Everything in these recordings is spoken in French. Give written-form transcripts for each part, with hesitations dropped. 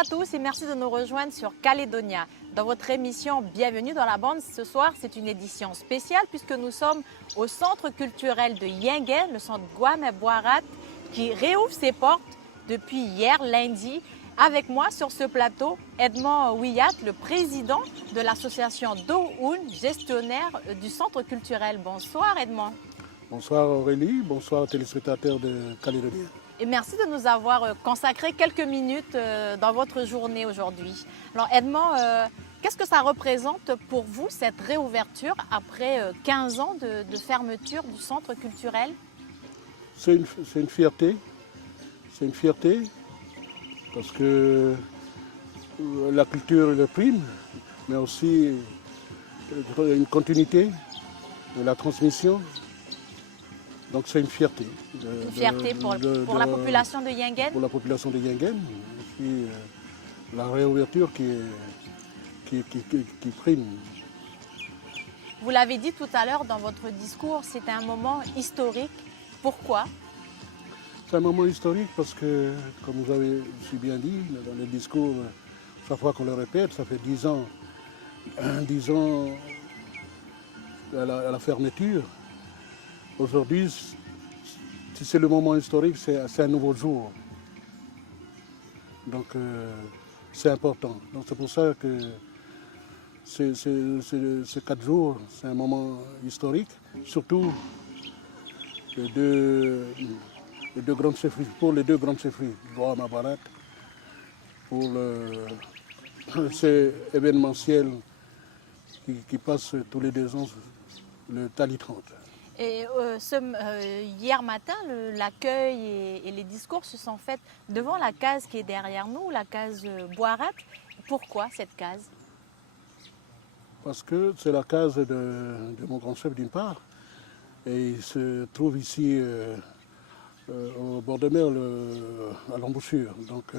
à tous et merci de nous rejoindre sur Calédonia. Dans votre émission Bienvenue dans la bande, ce soir c'est une édition spéciale puisque nous sommes au centre culturel de Yinguen, le centre Guam Boirat, qui réouvre ses portes depuis hier lundi. Avec moi sur ce plateau, Edmond Wiyat, le président de l'association Dohoun, gestionnaire du centre culturel. Bonsoir Edmond. Bonsoir Aurélie, bonsoir téléspectateurs de Calédonia. Et merci de nous avoir consacré quelques minutes dans votre journée aujourd'hui. Alors Edmond, qu'est-ce que ça représente pour vous cette réouverture après 15 ans de fermeture du centre culturel? C'est une fierté, parce que la culture le prime, mais aussi une continuité de la transmission. Donc c'est une fierté. Une fierté pour la population de Yinguen? Pour la population de Yinguen. Et puis la réouverture qui prime. Vous l'avez dit tout à l'heure dans votre discours, c'est un moment historique. Pourquoi? C'est un moment historique parce que, comme vous avez si bien dit dans le discours, chaque fois qu'on le répète, ça fait 10 ans, 10 ans à la fermeture. Aujourd'hui, si c'est le moment historique, c'est un nouveau jour. Donc c'est important. Donc c'est pour ça que ces 4 jours, c'est un moment historique. Surtout pour les deux grandes chefferies, Guam et Boirat, pour c'est événementiel qui passe tous les 2 ans, le Tali 30. Et hier matin, l'accueil et les discours se sont faits devant la case qui est derrière nous, la case Boirat. Pourquoi cette case? Parce que c'est la case de mon grand chef d'une part, et il se trouve ici au bord de mer, à l'embouchure. Donc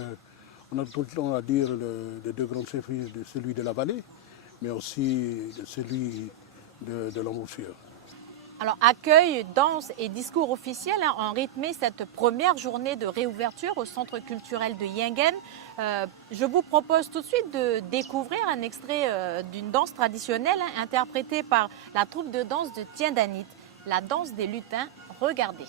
on a tout le temps à dire les 2 grandes chefferies, celui de la vallée, mais aussi celui de l'embouchure. Alors, accueil, danse et discours officiels ont rythmé cette première journée de réouverture au centre culturel de Yinguen. Je vous propose tout de suite de découvrir un extrait d'une danse traditionnelle interprétée par la troupe de danse de Tiendanit, la danse des lutins. Regardez.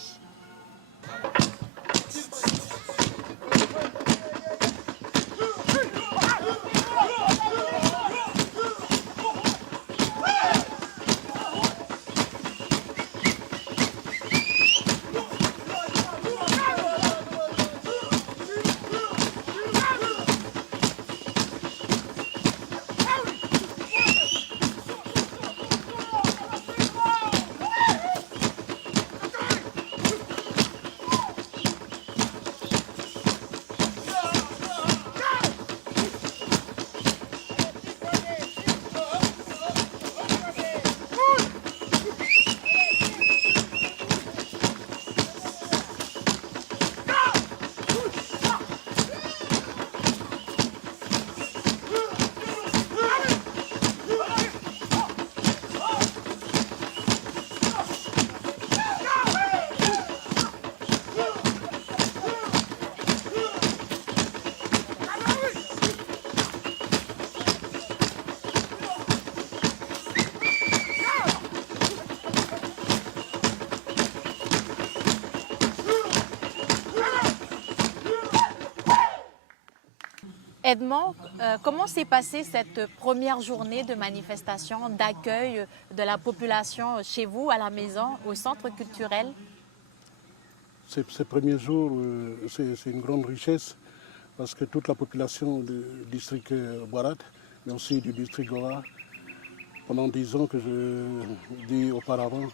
Edmond, comment s'est passée cette première journée de manifestation, d'accueil de la population chez vous, à la maison, au centre culturel? Ces premiers jours, c'est une grande richesse parce que toute la population du district Boirat, mais aussi du district Goa, pendant 10 ans que je dis auparavant,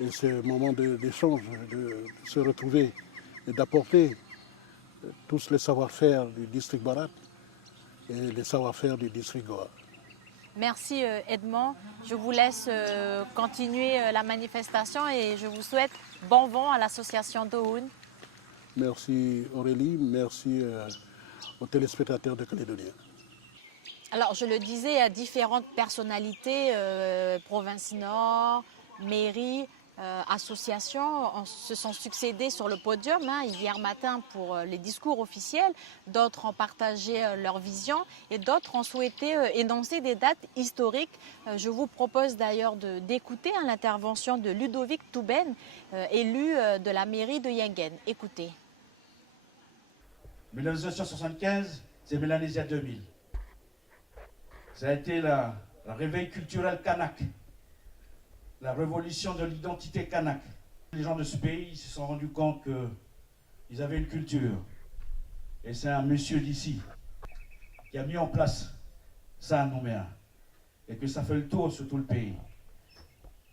et ce moment d'échange, de se retrouver et d'apporter tous les savoir-faire du district Boirat et les savoir-faire du district Goa. Merci Edmond. Je vous laisse continuer la manifestation et je vous souhaite bon vent à l'association Dohoun. Merci Aurélie, merci aux téléspectateurs de Calédonia. Alors je le disais, à différentes personnalités, Province Nord, mairie, associations se sont succédées sur le podium hier matin pour les discours officiels. D'autres ont partagé leur vision et d'autres ont souhaité énoncer des dates historiques. Je vous propose d'ailleurs d'écouter l'intervention de Ludovic Touben, élu de la mairie de Yengen. Écoutez. « 1975, c'est Mélanésia 2000. Ça a été la réveil culturel kanak, la révolution de l'identité kanak. Les gens de ce pays se sont rendus compte qu'ils avaient une culture. Et c'est un monsieur d'ici qui a mis en place ça à Nouméa. Et que ça fait le tour sur tout le pays.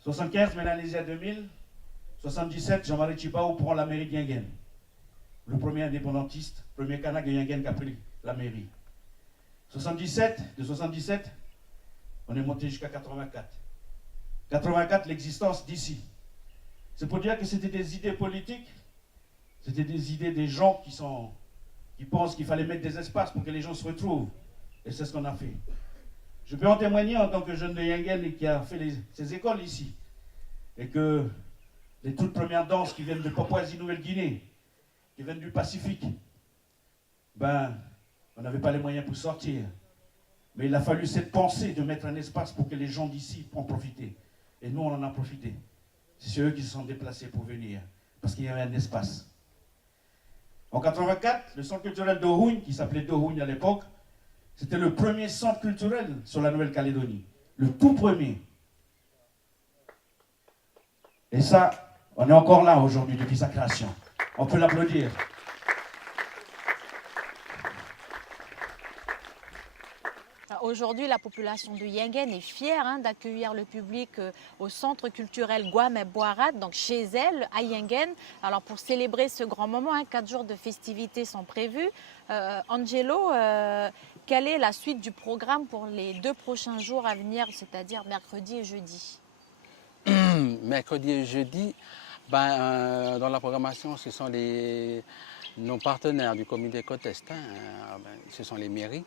75, Mélanésia 2000. 77, Jean-Marie Tchibao prend la mairie de Yengen. Le premier indépendantiste, premier kanak de Yengen qui a pris la mairie. De 77, on est monté jusqu'à 84. 84, l'existence d'ici. C'est pour dire que c'était des idées politiques, c'était des idées des gens qui pensent qu'il fallait mettre des espaces pour que les gens se retrouvent. Et c'est ce qu'on a fait. Je peux en témoigner en tant que jeune de Yengen et qui a fait ses écoles ici. Et que les toutes premières danses qui viennent de Papouasie-Nouvelle-Guinée, qui viennent du Pacifique, on n'avait pas les moyens pour sortir. Mais il a fallu cette pensée de mettre un espace pour que les gens d'ici en profitent. Et nous, on en a profité. C'est eux qui se sont déplacés pour venir, parce qu'il y avait un espace. En 84, le centre culturel d'Ohougne, qui s'appelait d'Ohougne à l'époque, c'était le premier centre culturel sur la Nouvelle-Calédonie. Le tout premier. Et ça, on est encore là aujourd'hui depuis sa création. On peut l'applaudir. Aujourd'hui, la population de Yengen est fière d'accueillir le public au centre culturel Guam et Boarat, donc chez elle, à Yengen. Alors pour célébrer ce grand moment, 4 jours de festivités sont prévus. Angelo, quelle est la suite du programme pour les 2 prochains jours à venir, c'est-à-dire mercredi et jeudi? Mercredi et jeudi, dans la programmation, ce sont nos partenaires du comité Côte-Est, ce sont les mairies,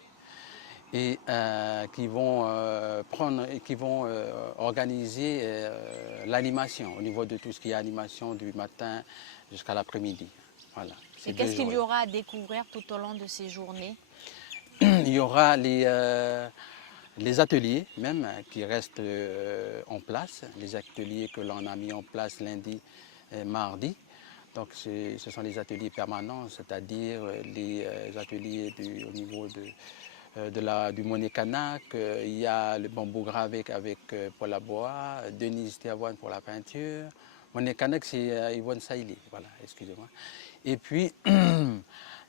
et qui vont organiser l'animation au niveau de tout ce qui est animation du matin jusqu'à l'après-midi. Voilà. Et qu'est-ce qu'il y aura à découvrir tout au long de ces journées? Il y aura les ateliers même qui restent en place, les ateliers que l'on a mis en place lundi et mardi. Donc ce sont les ateliers permanents, c'est-à-dire les ateliers au niveau du Monet Kanak. Il y a le bambou gravé avec Paul Abois, Denise Tiavoine pour la peinture. Monet Kanak, c'est Yvonne Saïli, voilà, excusez-moi. Et puis, il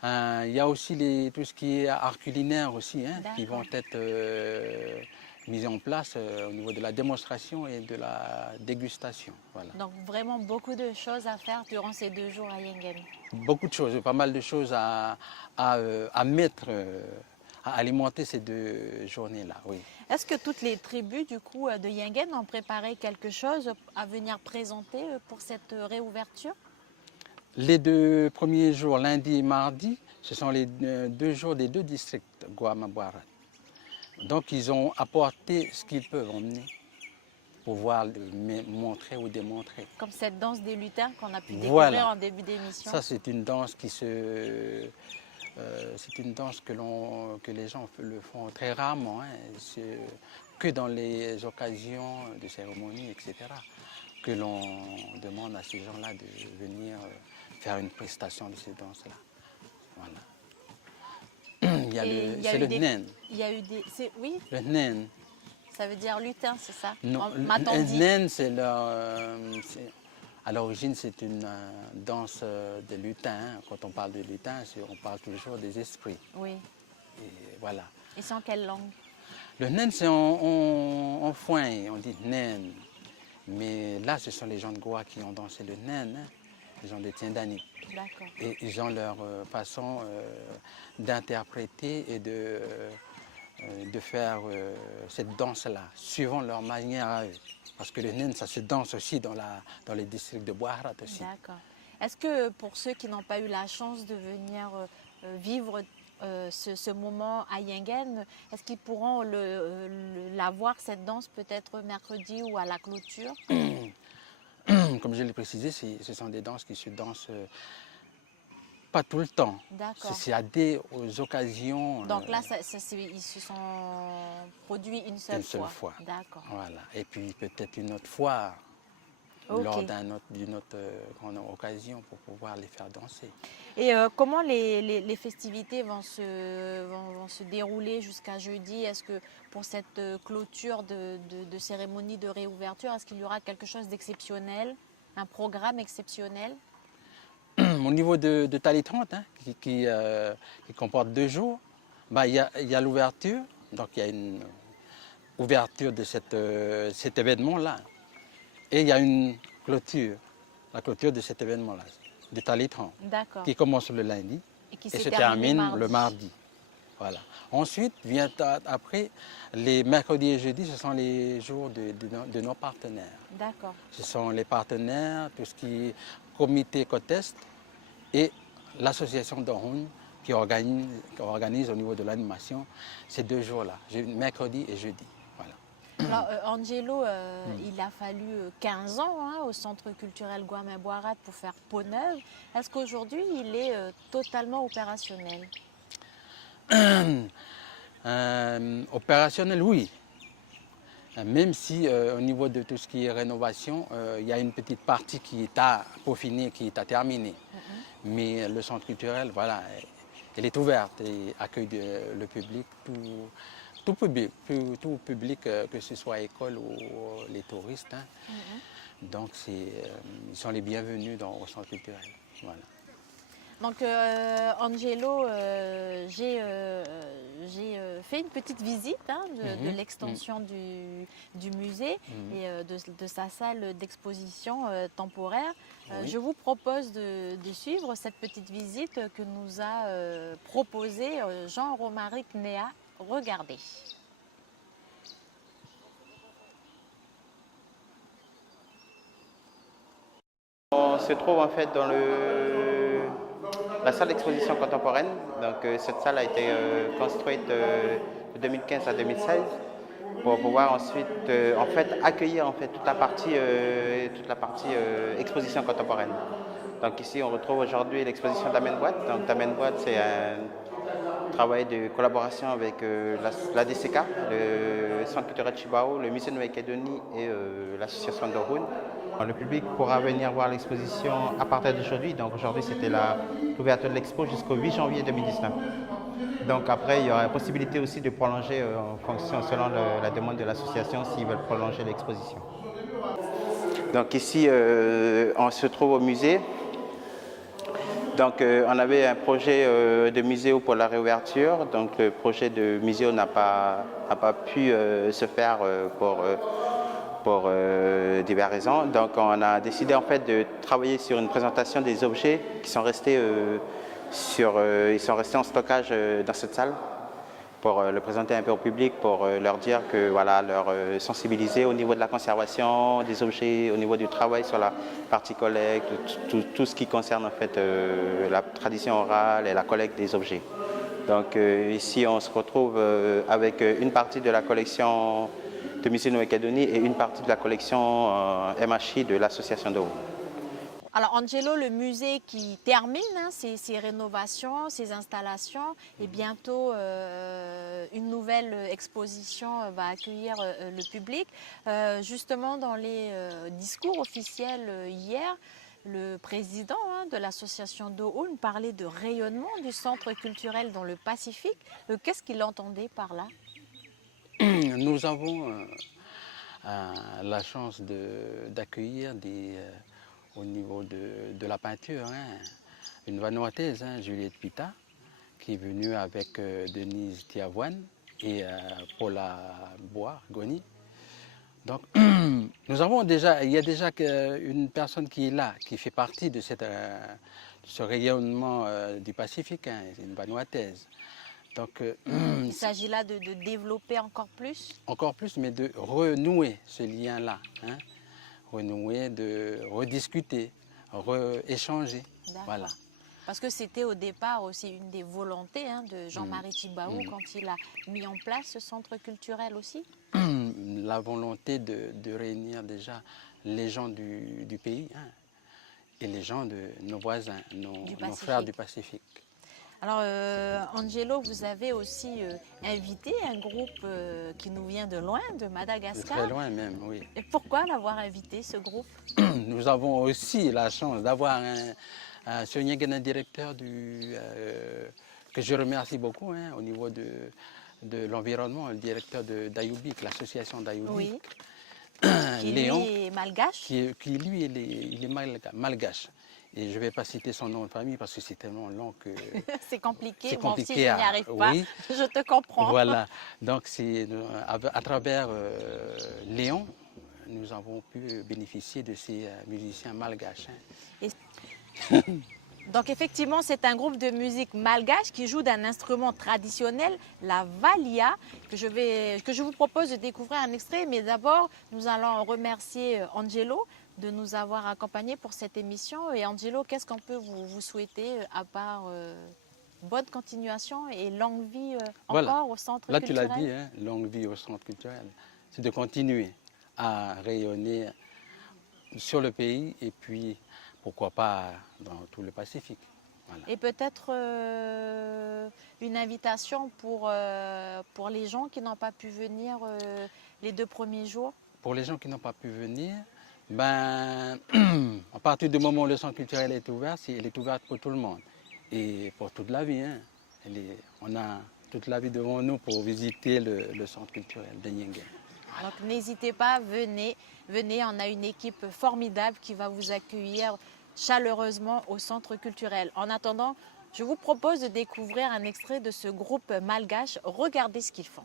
y a aussi tout ce qui est art culinaire aussi, qui vont être mis en place au niveau de la démonstration et de la dégustation. Voilà. Donc vraiment beaucoup de choses à faire durant ces 2 jours à Yengen. Beaucoup de choses, pas mal de choses à mettre, à alimenter ces 2 journées-là, oui. Est-ce que toutes les tribus du coup de Yengen ont préparé quelque chose à venir présenter pour cette réouverture? Les 2 premiers jours, lundi et mardi, ce sont les 2 jours des 2 districts, Guam et Boarat. Donc ils ont apporté ce qu'ils peuvent emmener pour pouvoir montrer ou démontrer. Comme cette danse des lutins qu'on a pu découvrir en début d'émission. Ça, c'est une danse c'est une danse que les gens le font très rarement, que dans les occasions de cérémonies, etc., que l'on demande à ces gens-là de venir faire une prestation de ces danses-là. Voilà. C'est le nen. Il y a eu des... Oui. Le nen. Ça veut dire lutin, c'est ça? Non, le nen, à l'origine, c'est une danse de lutin. Quand on parle de lutin, on parle toujours des esprits. Oui. Et voilà. Et c'est en quelle langue? Le nen, c'est en foin, on dit nen. Mais là, ce sont les gens de Goa qui ont dansé le nen, les gens de Tiendani. D'accord. Et ils ont leur façon d'interpréter et de faire cette danse-là, suivant leur manière à eux. Parce que le nen, ça se danse aussi dans les districts de Boarat aussi. D'accord. Est-ce que pour ceux qui n'ont pas eu la chance de venir vivre ce moment à Yengen, est-ce qu'ils pourront la voir, cette danse, peut-être mercredi ou à la clôture? comme je l'ai précisé, ce sont des danses qui se dansent pas tout le temps. D'accord. C'est à des occasions. Donc là, ils se sont produits une seule fois. D'accord. Voilà. Et puis peut-être une autre fois, lors d'une autre grande occasion pour pouvoir les faire danser. Et comment les festivités vont se dérouler jusqu'à jeudi? Est-ce que pour cette clôture de cérémonie de réouverture, est-ce qu'il y aura quelque chose d'exceptionnel, un programme exceptionnel? Au niveau de Tali 30, hein, qui comporte 2 jours, bah, il y a l'ouverture, donc il y a une ouverture de cet événement-là. Et il y a une clôture, la clôture de cet événement-là, de Tali 30, qui commence le lundi et se termine le mardi. Voilà. Ensuite, vient après, les mercredis et jeudis, ce sont les jours de nos partenaires. D'accord. Ce sont les partenaires, tout ce qui est comité Côte-Est et l'association d'Orun qui organise au niveau de l'animation ces 2 jours-là, mercredi et jeudi. Voilà. Alors, Angelo, il a fallu 15 ans au Centre culturel Guamet-Boirat pour faire peau neuve. Est-ce qu'aujourd'hui, il est totalement opérationnel? Opérationnel, oui. Même si au niveau de tout ce qui est rénovation, il y a une petite partie qui est à peaufiner, qui est à terminer. Mais le centre culturel, voilà, elle est ouverte et accueille le public, tout public, que ce soit école ou les touristes. Hein. Donc ils sont les bienvenus au centre culturel. Voilà. Donc Angelo, j'ai fait une petite visite de l'extension du musée et de sa salle d'exposition temporaire. Je vous propose de suivre cette petite visite que nous a proposée Jean-Romaric Néa. Regardez. On se trouve en fait dans la salle d'exposition contemporaine. Donc cette salle a été construite de 2015 à 2016 pour pouvoir ensuite en fait accueillir en fait toute la partie exposition contemporaine. Donc ici on retrouve aujourd'hui l'exposition d'Amen Boîte. Donc d'Amen Boîte, c'est un travail de collaboration avec la DCK, le Centre culturel Chibao, le Musée de Nouvelle-Calédonie et l'association d'Orun. Le public pourra venir voir l'exposition à partir d'aujourd'hui. Donc aujourd'hui, c'était l'ouverture de l'expo jusqu'au 8 janvier 2019. Donc après, il y aura la possibilité aussi de prolonger en fonction, selon la demande de l'association, s'ils veulent prolonger l'exposition. Donc ici, on se trouve au musée. Donc on avait un projet de muséo pour la réouverture. Donc le projet de muséo n'a pas pu se faire pour diverses raisons. Donc on a décidé en fait de travailler sur une présentation des objets qui sont restés, en stockage dans cette salle pour le présenter un peu au public, pour leur dire que voilà, leur sensibiliser au niveau de la conservation des objets, au niveau du travail sur la partie collecte, tout ce qui concerne en fait la tradition orale et la collecte des objets. Donc ici on se retrouve avec une partie de la collection de Musée de Nouvelle-Calédonie et une partie de la collection MHI de l'association d'eau. Alors Angelo, le musée qui termine ses rénovations, ses installations et bientôt une nouvelle exposition va accueillir le public. Justement dans les discours officiels hier, le président de l'association d'Oun parlait de rayonnement du centre culturel dans le Pacifique. Qu'est-ce qu'il entendait par là? Nous avons la chance d'accueillir au niveau de la peinture, une Vanuataise, Juliette Pita, qui est venue avec Denise Tiavoine et Paula Bois-Goni. Donc, il y a déjà une personne qui est là, qui fait partie de ce rayonnement du Pacifique, une Vanuataise. Donc, il s'agit là de développer encore plus? Encore plus, mais de renouer ce lien-là. Renouer, de rediscuter, échanger. Voilà. Parce que c'était au départ aussi une des volontés de Jean-Marie Tjibaou quand il a mis en place ce centre culturel aussi? la volonté de réunir déjà les gens du pays, hein, et les gens de nos voisins, nos frères du Pacifique. Alors, Angelo, vous avez aussi invité un groupe qui nous vient de loin, de De Madagascar. très loin même, oui. Et pourquoi l'avoir invité, ce groupe? Nous avons aussi la chance d'avoir un directeur que je remercie beaucoup, hein, au niveau de l'environnement, le directeur d'Ayoubik, l'association d'Ayoubik. Oui. Qui Léon, lui est malgache. qui lui, il est malgache. Et je ne vais pas citer son nom de famille parce que c'est tellement long que... C'est compliqué, C'est moi aussi compliqué je n'y à- arrive pas, oui. je te comprends. Voilà, donc c'est à travers Léon, nous avons pu bénéficier de ces musiciens malgaches, hein. Donc effectivement, c'est un groupe de musique malgache qui joue d'un instrument traditionnel, la valia, que je vous propose de découvrir un extrait. Mais d'abord, nous allons remercier Angelo de nous avoir accompagnés pour cette émission. Et Angelo, qu'est-ce qu'on peut vous souhaiter à part bonne continuation et longue vie encore Voilà. au centre Là, tu culturel? l'as dit, hein, longue vie au centre culturel. C'est de continuer à rayonner sur le pays et puis, pourquoi pas, dans tout le Pacifique. Voilà. Et peut-être une invitation pour les gens qui n'ont pas pu venir les 2 premiers jours. Pour les gens qui n'ont pas pu venir, ben, à partir du moment où le centre culturel est ouvert, elle est ouverte pour tout le monde. Et pour toute la vie. Hein. On a toute la vie devant nous pour visiter le centre culturel de Yengen. Donc n'hésitez pas, venez, on a une équipe formidable qui va vous accueillir chaleureusement au centre culturel. En attendant, je vous propose de découvrir un extrait de ce groupe malgache. Regardez ce qu'ils font.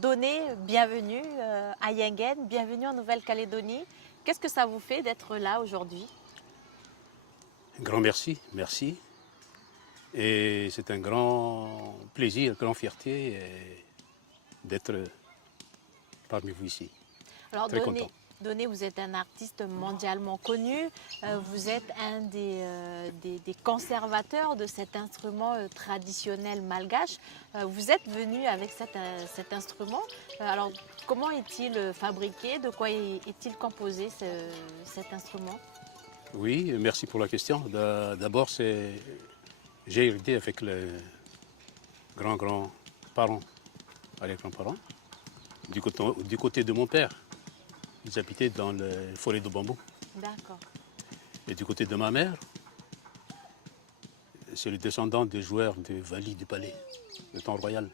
Doné, bienvenue à Yengen, bienvenue en Nouvelle-Calédonie. Qu'est-ce que ça vous fait d'être là aujourd'hui? Grand merci, merci. Et c'est un grand plaisir, grande fierté d'être parmi vous ici. Alors Très content. Doné, vous êtes un artiste mondialement connu, vous êtes un des conservateurs de cet instrument traditionnel malgache. Vous êtes venu avec cet instrument. Alors comment est-il fabriqué? De quoi est-il composé cet instrument? Oui, merci pour la question. D'abord, j'ai hérité avec les grands-parents, les grands-parents, du côté de mon père. Ils habitaient dans les forêts de bambou. D'accord. Et du côté de ma mère, c'est le descendant des joueurs de Vali du Palais, le temps royal.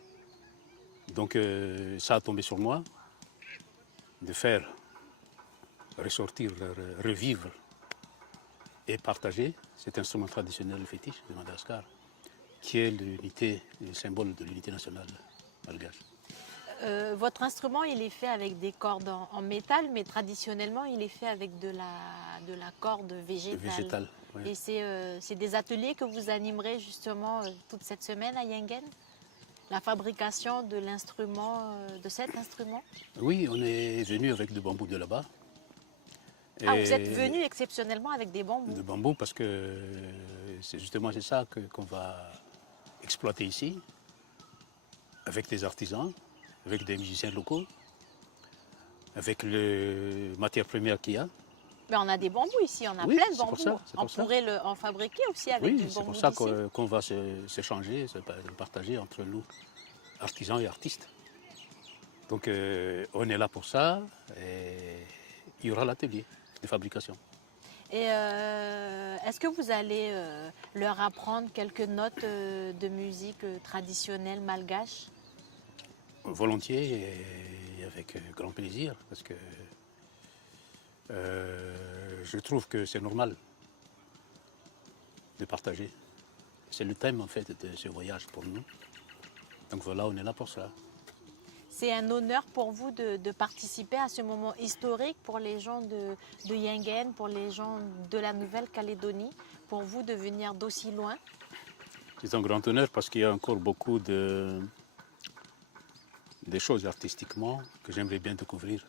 Donc ça a tombé sur moi de faire ressortir, revivre et partager cet instrument traditionnel fétiche de Madagascar, qui est l'unité, le symbole de l'unité nationale malgache. Votre instrument, il est fait avec des cordes en métal, mais traditionnellement, il est fait avec de la corde végétale. Oui. Et c'est des ateliers que vous animerez justement toute cette semaine à Yengen? La fabrication de l'instrument, de cet instrument? Oui, on est venu avec du bambou de là-bas. Ah, vous êtes venu exceptionnellement avec des bambous? De bambou parce que c'est justement ça qu'on va exploiter ici, avec des artisans, avec des musiciens locaux, avec les matières premières qu'il y a, Mais on a des bambous ici, on a Oui, plein de c'est pour bambous. ça, c'est On pour ça. pourrait en fabriquer aussi avec Oui, du c'est bambou pour ça d'ici. qu'on va s'échanger, se partager entre nous, artisans et artistes. Donc on est là pour ça et il y aura l'atelier de fabrication. Et est-ce que vous allez leur apprendre quelques notes de musique traditionnelle malgache? Volontiers et avec grand plaisir parce que je trouve que c'est normal de partager. C'est le thème en fait de ce voyage pour nous. Donc voilà, on est là pour ça. C'est un honneur pour vous de participer à ce moment historique pour les gens de Yingen, pour les gens de la Nouvelle-Calédonie, pour vous de venir d'aussi loin. C'est un grand honneur parce qu'il y a encore beaucoup des choses artistiquement que j'aimerais bien découvrir.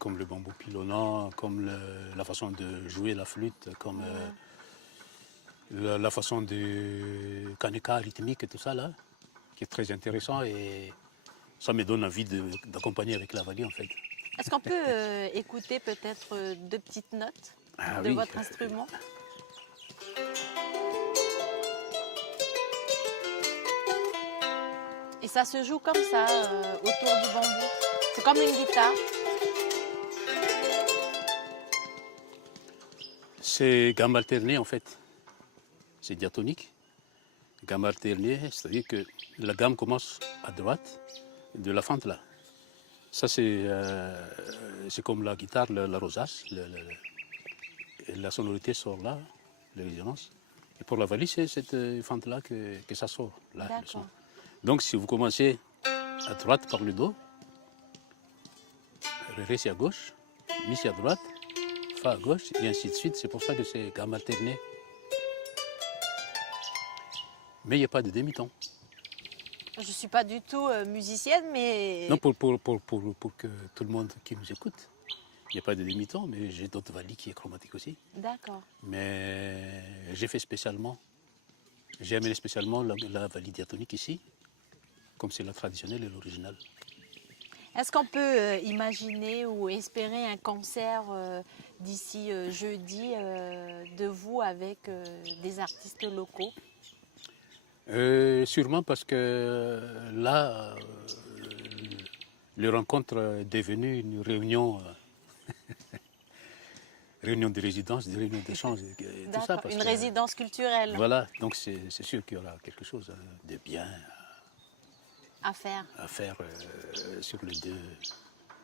Comme le bambou pilonnant, comme la façon de jouer la flûte, comme la façon de kaneka rythmique et tout ça là, qui est très intéressant et ça me donne envie d'accompagner avec la Wali en fait. Est-ce qu'on peut écouter peut-être deux petites notes de votre instrument? Et ça se joue comme ça, autour du bambou. C'est comme une guitare. C'est gamme alternée en fait. C'est diatonique. Gamme alternée, c'est-à-dire que la gamme commence à droite de la fente là. Ça c'est comme la guitare, la rosace. La sonorité sort là, la résonance. Et pour la Wali, c'est cette fente là que ça sort, là, le son. Donc si vous commencez à droite par le Do, Ré c'est à gauche, Mi c'est à droite, Fa à gauche, et ainsi de suite. C'est pour ça que c'est gamme alternée. Mais il n'y a pas de demi-ton. Je ne suis pas du tout musicienne, mais... Non, pour que tout le monde qui nous écoute, il n'y a pas de demi-ton, mais j'ai d'autres Wali qui est chromatique aussi. D'accord. Mais j'ai amené spécialement la Wali diatonique ici, comme c'est la traditionnelle et l'originale. Est-ce qu'on peut imaginer ou espérer un concert d'ici jeudi de vous avec des artistes locaux? Sûrement parce que là, le rencontre est devenue une réunion, réunion de résidence, des réunions d'échange, tout ça. Une résidence culturelle. Voilà, donc c'est sûr qu'il y aura quelque chose de bien à faire sur les deux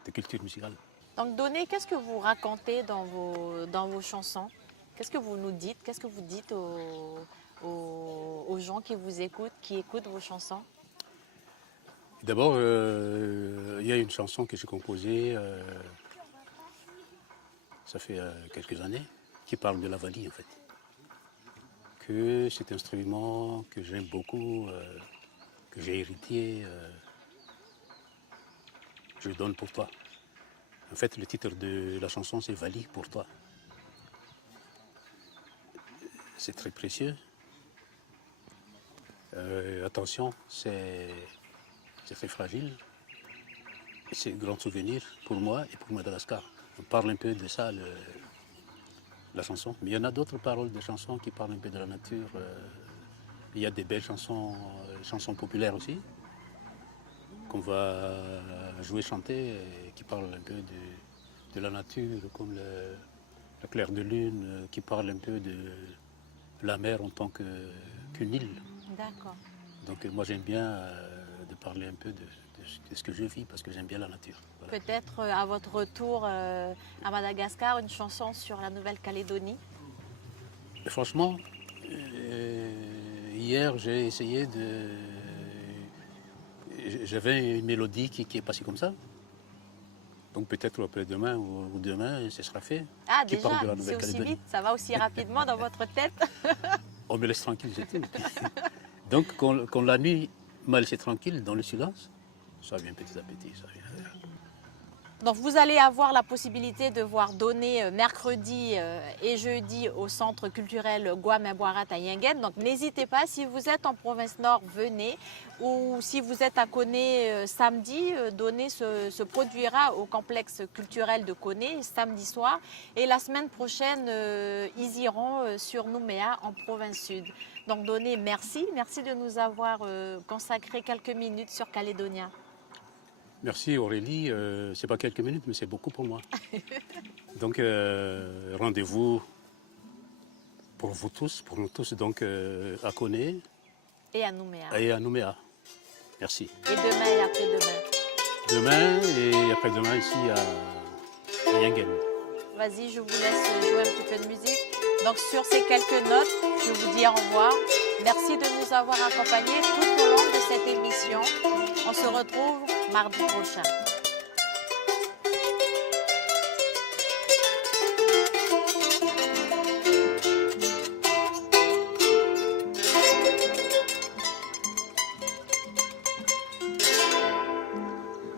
de culture musicale. Donc Doné, qu'est-ce que vous racontez dans vos chansons? Qu'est-ce que vous nous dites? Qu'est-ce que vous dites aux gens qui vous écoutent, qui écoutent vos chansons? D'abord, il y a une chanson que j'ai composée, ça fait quelques années, qui parle de la Wali en fait. Que cet instrument que j'aime beaucoup, que j'ai hérité, je le donne pour toi. En fait, le titre de la chanson, c'est Wali pour toi. C'est très précieux. Attention, c'est très fragile. C'est un grand souvenir pour moi et pour Madagascar. On parle un peu de ça, la chanson. Mais il y en a d'autres paroles de chansons qui parlent un peu de la nature. Il y a des belles chansons populaires aussi, qu'on va jouer, chanter, qui parlent un peu de la nature, comme le clair de lune, qui parle un peu de la mer en tant qu'une île. D'accord. Donc moi j'aime bien de parler un peu de ce que je vis, parce que j'aime bien la nature. Voilà. Peut-être à votre retour à Madagascar, une chanson sur la Nouvelle-Calédonie? Franchement, hier j'ai essayé j'avais une mélodie qui est passée comme ça. Donc peut-être après-demain ou demain, ce sera fait. Ah déjà, c'est aussi vite, ça va aussi rapidement dans votre tête. On me laisse tranquille, c'est tout. Donc quand la nuit m'a laissé tranquille, dans le silence, ça vient petit à petit, ça vient. Donc vous allez avoir la possibilité de voir donner mercredi et jeudi au centre culturel Guam Boirat à Yingen. Donc n'hésitez pas, si vous êtes en province nord, venez. Ou si vous êtes à Koné samedi, Donné se produira au complexe culturel de Koné samedi soir. Et la semaine prochaine, ils iront sur Nouméa en province sud. Donc Donné, merci. Merci de nous avoir consacré quelques minutes sur Calédonia. Merci Aurélie, c'est pas quelques minutes, mais c'est beaucoup pour moi. Donc rendez-vous pour vous tous, pour nous tous, donc à Koné Et à Nouméa. et à Nouméa. Merci. Et demain et après-demain. Demain et après-demain ici à Yingen. Vas-y, je vous laisse jouer un petit peu de musique. Donc sur ces quelques notes, je vous dis au revoir. Merci de nous avoir accompagnés tout au long de cette émission. On se retrouve mardi prochain.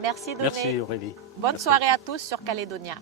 Merci Donné. Merci Aurélie. Bonne Merci. soirée à tous sur Calédonia.